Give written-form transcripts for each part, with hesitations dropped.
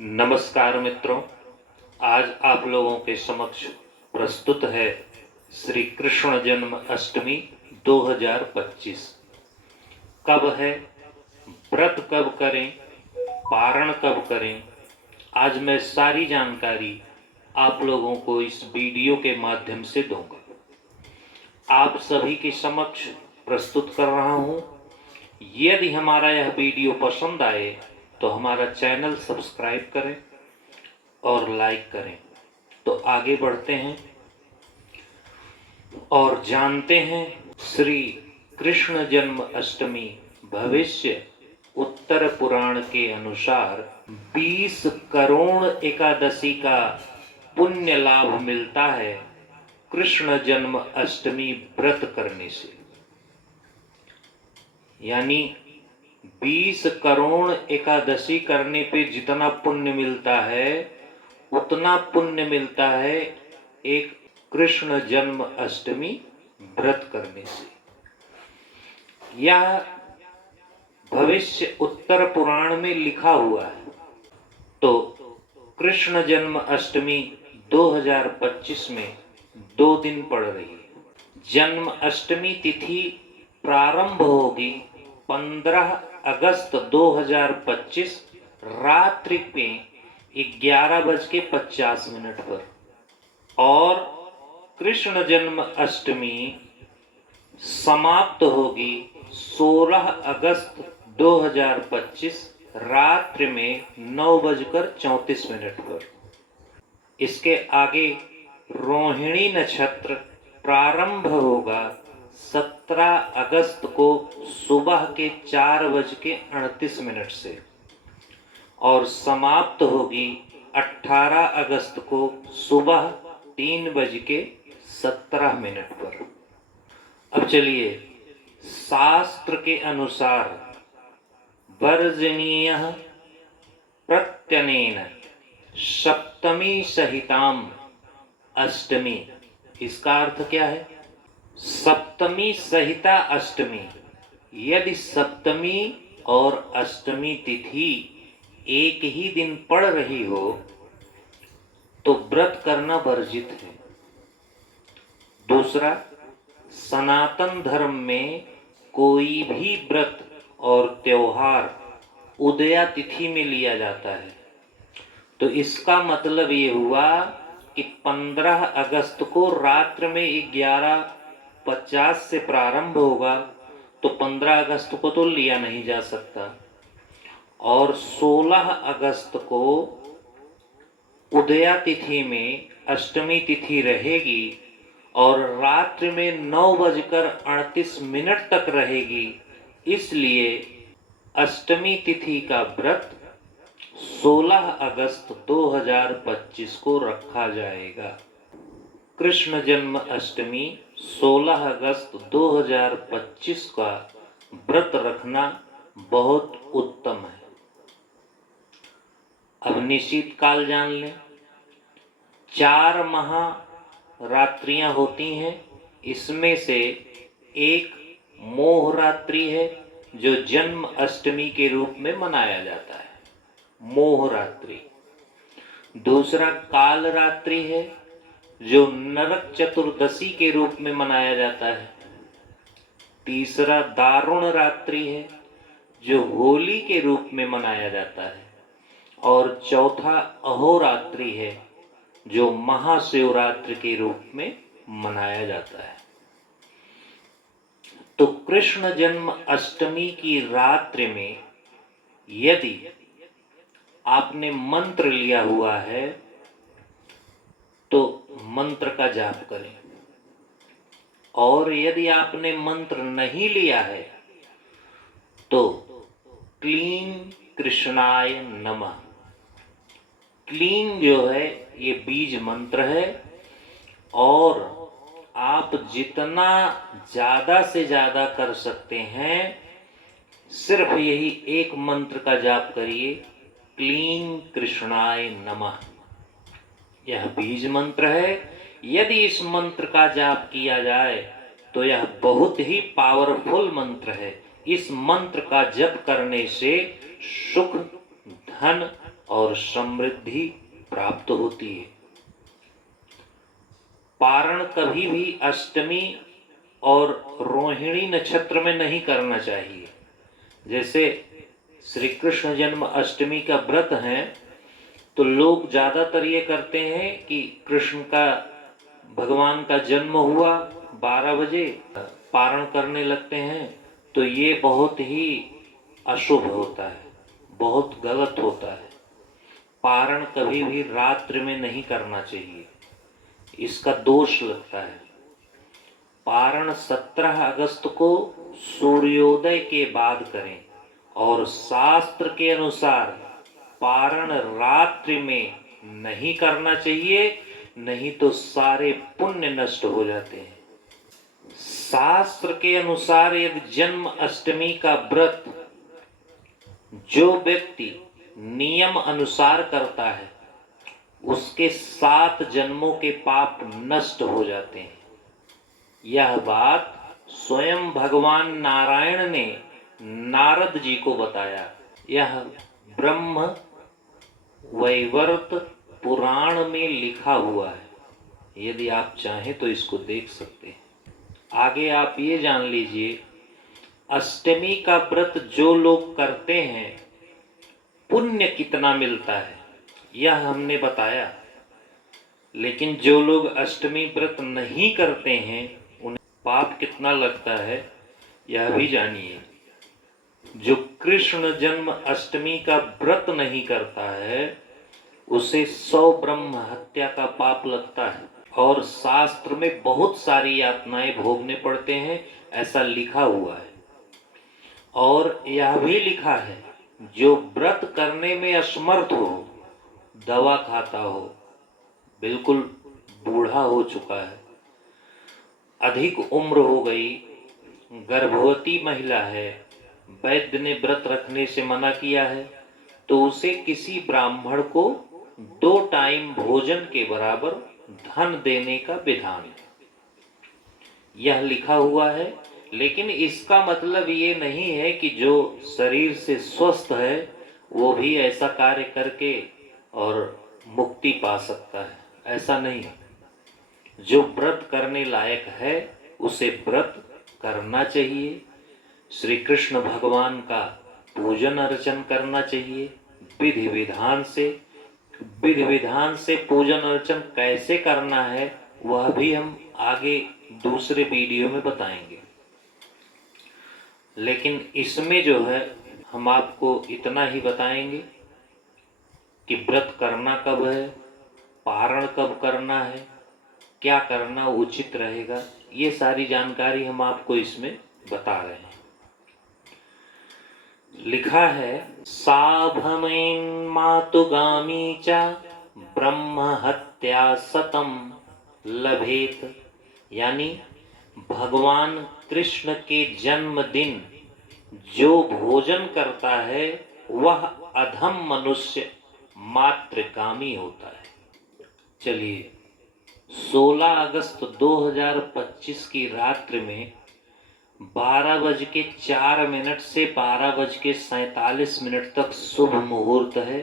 नमस्कार मित्रों, आज आप लोगों के समक्ष प्रस्तुत है श्री कृष्ण जन्म अष्टमी 2025। कब है, व्रत कब करें, पारण कब करें, आज मैं सारी जानकारी आप लोगों को इस वीडियो के माध्यम से दूंगा। आप सभी के समक्ष प्रस्तुत कर रहा हूं। यदि हमारा यह वीडियो पसंद आए तो हमारा चैनल सब्सक्राइब करें और लाइक करें। तो आगे बढ़ते हैं और जानते हैं श्री कृष्ण जन्म अष्टमी भविष्य उत्तर पुराण के अनुसार 20 करोड़ एकादशी का पुण्य लाभ मिलता है कृष्ण जन्म अष्टमी व्रत करने से। यानी 20 करोड़ एकादशी करने पे जितना पुण्य मिलता है उतना पुण्य मिलता है एक कृष्ण जन्म अष्टमी व्रत करने से। यह भविष्य उत्तर पुराण में लिखा हुआ है। तो कृष्ण जन्म अष्टमी 2025 में 2 दिन पड़ रही है। जन्म अष्टमी तिथि प्रारंभ होगी 15 अगस्त 2025 रात्रि में 11:50 पर और कृष्ण जन्म अष्टमी समाप्त होगी 16 अगस्त 2025 रात्रि में 9:34 पर। इसके आगे रोहिणी नक्षत्र प्रारंभ होगा 17 अगस्त को सुबह के 4:38 से और समाप्त होगी 18 अगस्त को सुबह 3:17 पर। अब चलिए, शास्त्र के अनुसार वर्जनीय प्रत्यनेन सप्तमी सहिताम अष्टमी। इसका अर्थ क्या है? सप्तमी सहिता अष्टमी। यदि सप्तमी और अष्टमी तिथि एक ही दिन पड़ रही हो तो व्रत करना वर्जित है। दूसरा, सनातन धर्म में कोई भी व्रत और त्योहार उदया तिथि में लिया जाता है। तो इसका मतलब ये हुआ कि 15 अगस्त को रात्र में 11:50 से प्रारंभ होगा, तो 15 अगस्त को तो लिया नहीं जा सकता। और 16 अगस्त को उदया तिथि में अष्टमी तिथि रहेगी और रात्रि में 9:38 तक रहेगी। इसलिए अष्टमी तिथि का व्रत 16 अगस्त 2025 को रखा जाएगा। कृष्ण जन्म अष्टमी 16 अगस्त 2025 का व्रत रखना बहुत उत्तम है। अब निश्चित काल जान लें। 4 महारात्रियां होती हैं। इसमें से एक मोह रात्रि है जो जन्म अष्टमी के रूप में मनाया जाता है, मोह रात्रि। दूसरा काल रात्रि है जो नरक चतुर्दशी के रूप में मनाया जाता है। तीसरा दारुण रात्रि है जो होली के रूप में मनाया जाता है। और चौथा अहोरात्रि है जो महाशिवरात्रि के रूप में मनाया जाता है। तो कृष्ण जन्म अष्टमी की रात्रि में यदि आपने मंत्र लिया हुआ है तो मंत्र का जाप करें, और यदि आपने मंत्र नहीं लिया है तो क्लीं कृष्णाय नमः। क्लीं जो है ये बीज मंत्र है, और आप जितना ज्यादा से ज्यादा कर सकते हैं सिर्फ यही एक मंत्र का जाप करिए, क्लीं कृष्णाय नमः। यह बीज मंत्र है। यदि इस मंत्र का जाप किया जाए तो यह बहुत ही पावरफुल मंत्र है। इस मंत्र का जप करने से सुख, धन और समृद्धि प्राप्त होती है। पारण कभी भी अष्टमी और रोहिणी नक्षत्र में नहीं करना चाहिए। जैसे श्री कृष्ण जन्म अष्टमी का व्रत है तो लोग ज्यादातर ये करते हैं कि कृष्ण का भगवान का जन्म हुआ 12 बजे पारण करने लगते हैं, तो ये बहुत ही अशुभ होता है, बहुत गलत होता है। पारण कभी भी रात्रि में नहीं करना चाहिए, इसका दोष लगता है। पारण 17 अगस्त को सूर्योदय के बाद करें और शास्त्र के अनुसार पारण रात्रि में नहीं करना चाहिए, नहीं तो सारे पुण्य नष्ट हो जाते हैं। शास्त्र के अनुसार यदि जन्म अष्टमी का व्रत जो व्यक्ति नियम अनुसार करता है उसके 7 जन्मों के पाप नष्ट हो जाते हैं। यह बात स्वयं भगवान नारायण ने नारद जी को बताया। यह ब्रह्म वैवर्त पुराण में लिखा हुआ है, यदि आप चाहें तो इसको देख सकते हैं। आगे आप ये जान लीजिए, अष्टमी का व्रत जो लोग करते हैं पुण्य कितना मिलता है यह हमने बताया, लेकिन जो लोग अष्टमी व्रत नहीं करते हैं उन्हें पाप कितना लगता है यह भी जानिए। जो कृष्ण जन्म अष्टमी का व्रत नहीं करता है उसे 100 ब्रह्म हत्या का पाप लगता है और शास्त्र में बहुत सारी यातनाएं भोगने पड़ते हैं, ऐसा लिखा हुआ है। और यह भी लिखा है जो व्रत करने में असमर्थ हो, दवा खाता हो, बिल्कुल बूढ़ा हो चुका है, अधिक उम्र हो गई, गर्भवती महिला है, वैद्य ने व्रत रखने से मना किया है, तो उसे किसी ब्राह्मण को 2 टाइम भोजन के बराबर धन देने का विधान है। यह लिखा हुआ है, लेकिन इसका मतलब ये नहीं है कि जो शरीर से स्वस्थ है वो भी ऐसा कार्य करके और मुक्ति पा सकता है, ऐसा नहीं। जो व्रत करने लायक है उसे व्रत करना चाहिए, श्री कृष्ण भगवान का पूजन अर्चन करना चाहिए विधि विधान से पूजन अर्चन कैसे करना है वह भी हम आगे दूसरे वीडियो में बताएंगे। लेकिन इसमें जो है हम आपको इतना ही बताएंगे कि व्रत करना कब है, पारण कब करना है, क्या करना उचित रहेगा, ये सारी जानकारी हम आपको इसमें बता रहे हैं। लिखा है साभमेन मातुगामी च ब्रह्म हत्या सतम लभेत, यानी भगवान कृष्ण के जन्मदिन जो भोजन करता है वह अधम मनुष्य मातृगामी होता है। चलिए 16 अगस्त 2025 की रात्रि में 12:04 से 12:47 तक शुभ मुहूर्त है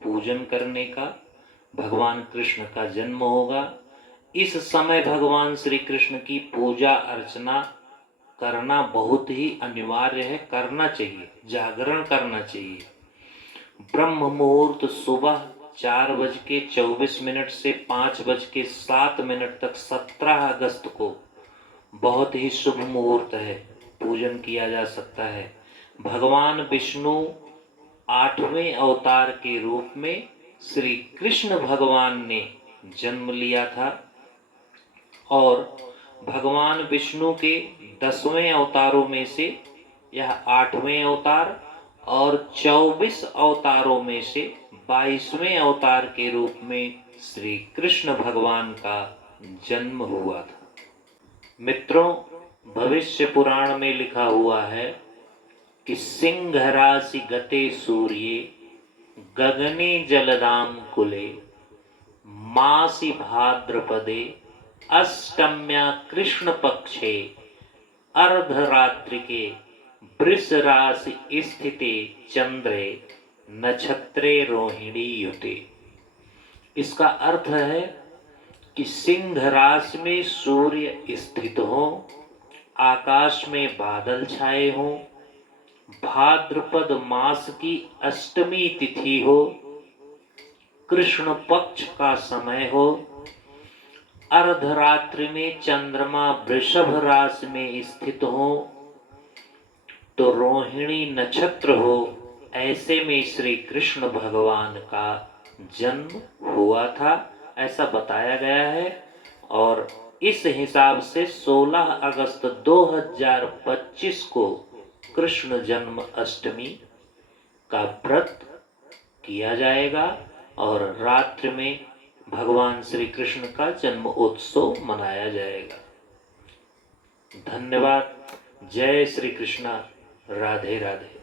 पूजन करने का। भगवान कृष्ण का जन्म होगा। इस समय भगवान श्री कृष्ण की पूजा अर्चना करना बहुत ही अनिवार्य है, करना चाहिए, जागरण करना चाहिए। ब्रह्म मुहूर्त सुबह 4:24 से 5:07 तक 17 अगस्त को बहुत ही शुभ मुहूर्त है, पूजन किया जा सकता है। भगवान विष्णु 8वें अवतार के रूप में श्री कृष्ण भगवान ने जन्म लिया था और भगवान विष्णु के 10वें अवतारों में से यह 8वें अवतार और 24 अवतारों में से 22वें अवतार के रूप में श्री कृष्ण भगवान का जन्म हुआ था। मित्रों, भविष्य पुराण में लिखा हुआ है कि सिंह राशि गते सूर्ये गगने जलदाम कुले मासी भाद्रपदे अष्टम्या कृष्ण पक्षे अर्धरात्रि के वृष राशि स्थिते चंद्रे नक्षत्रे रोहिणी युते। इसका अर्थ है कि सिंह राशि में सूर्य स्थित हो, आकाश में बादल छाए हो, भाद्रपद मास की अष्टमी तिथि हो, कृष्ण पक्ष का समय हो, अर्धरात्रि में चंद्रमा वृषभ राशि में स्थित हो, तो रोहिणी नक्षत्र हो, ऐसे में श्री कृष्ण भगवान का जन्म हुआ था, ऐसा बताया गया है। और इस हिसाब से 16 अगस्त 2025 को कृष्ण जन्म अष्टमी का व्रत किया जाएगा और रात्रि में भगवान श्री कृष्ण का जन्म उत्सव मनाया जाएगा। धन्यवाद। जय श्री कृष्णा। राधे राधे।